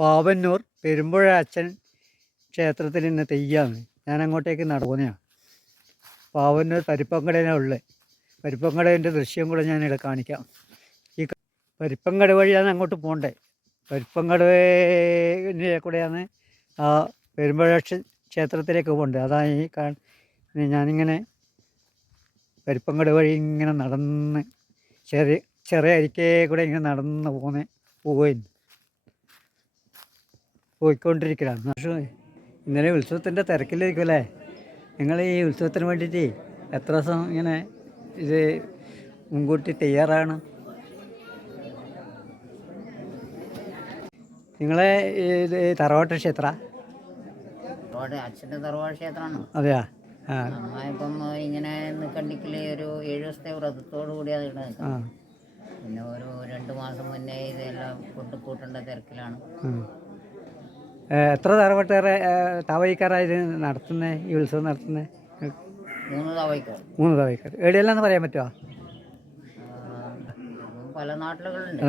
പാവന്നൂർ പെരുമ്പുഴ അച്ഛൻ ക്ഷേത്രത്തിൽ ഇന്ന് തെയ്യാണ്. ഞാൻ അങ്ങോട്ടേക്ക് നടക്കുന്നതാണ്. പാവന്നൂർ പരിപ്പങ്കടേനെ ഉള്ളത്. പരിപ്പങ്കടേൻ്റെ ദൃശ്യം കൂടെ ഞാനിവിടെ കാണിക്കാം. ഈ പരിപ്പങ്കട വഴിയാണ് അങ്ങോട്ട് പോകേണ്ടത്. പരിപ്പങ്കടേ കൂടെയാണ് ആ പെരുമ്പുഴ ക്ഷേത്രത്തിലേക്ക് പോകേണ്ടത്. അതാണ് ഞാനിങ്ങനെ പരിപ്പങ്കട വഴി ഇങ്ങനെ നടന്ന് ചെറിയ അരിക്കേ കൂടെ ഇങ്ങനെ നടന്ന് പോയിക്കൊണ്ടിരിക്കുകയാണ്. പക്ഷേ ഇന്നലെ ഉത്സവത്തിൻ്റെ തിരക്കിലായിരിക്കും അല്ലേ? നിങ്ങൾ ഈ ഉത്സവത്തിന് വേണ്ടിയിട്ട് എത്ര ദിവസം ഇങ്ങനെ ഇത് മുൻകൂട്ടി തയ്യാറാണ്? നിങ്ങളെ ഇത് തറവാട്ട് ക്ഷേത്ര? അച്ഛൻ്റെ തറവാട് ക്ഷേത്രമാണ്. അതെയാ? ഇപ്പം ഇങ്ങനെ നിൽക്കണ്ടെങ്കിൽ ഒരു 7 ദിവസത്തെ വ്രതത്തോടു കൂടിയാണ് ഇവിടെ നിൽക്കുന്നത്. പിന്നെ ഒരു 2 മാസം മുന്നേ ഇതെല്ലാം കൂട്ടേണ്ട തിരക്കിലാണ്. എത്ര തറവാട്ടുകാരെ തവയിക്കാരായത് നടത്തുന്നത്, ഈ ഉത്സവം നടത്തുന്നത്? 3 തവയിക്കാർ. 3 തവയിക്കാർ. എവിടെയെല്ലാന്ന് പറയാൻ പറ്റുമോ? പല നാട്ടിലുകളുണ്ട്.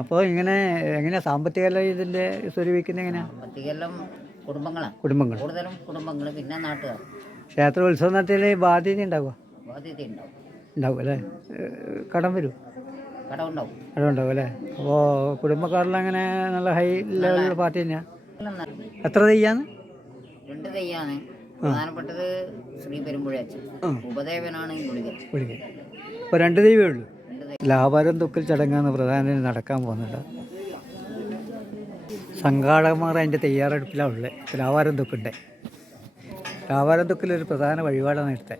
അപ്പോൾ ഇങ്ങനെ എങ്ങനെയാണ് സാമ്പത്തികമെല്ലാം ഇതിൻ്റെ സ്വരൂപിക്കുന്നത്? എങ്ങനെയാണ്? സാമ്പത്തികമെല്ലാം കുടുംബങ്ങളാണ്. കൂടുതലും കുടുംബങ്ങൾ, പിന്നെ നാട്ടുകാർ. ക്ഷേത്ര ഉത്സവം നടത്തിയാൽ ബാധ്യത ഉണ്ടാവുമോ? ബാധ്യത ഉണ്ടാവും അല്ലേ? കടം വരും? കടമുണ്ടാവും അല്ലേ? അപ്പോൾ കുടുംബക്കാരെല്ലാം അങ്ങനെ നല്ല ഹൈ ലെവലിലുള്ള പാർട്ടി തന്നെയാണ്. എത്ര തെയ്യാന്ന്? 2 തെയ്യാണ്. പ്രധാനപ്പെട്ടത് ശ്രീ പെരുമ്പുഴ അച്ഛൻ, ഉപദേവനാണ് ഈ ഗുളികൻ. ഇപ്പോൾ 2 ദൈവമേ ഉള്ളൂ. ലാവാരം തൊക്കൽ ചടങ്ങാണ് പ്രധാനം നടക്കാൻ പോകുന്നത്. സംഘാടകന്മാർ അതിൻ്റെ തയ്യാറെടുപ്പിലാണ് ഉള്ളത്. ലാവാരം തൊക്കുണ്ട്. ലാവാരം തൊക്കിലൊരു പ്രധാന വഴിപാടാണ് എടുത്തത്.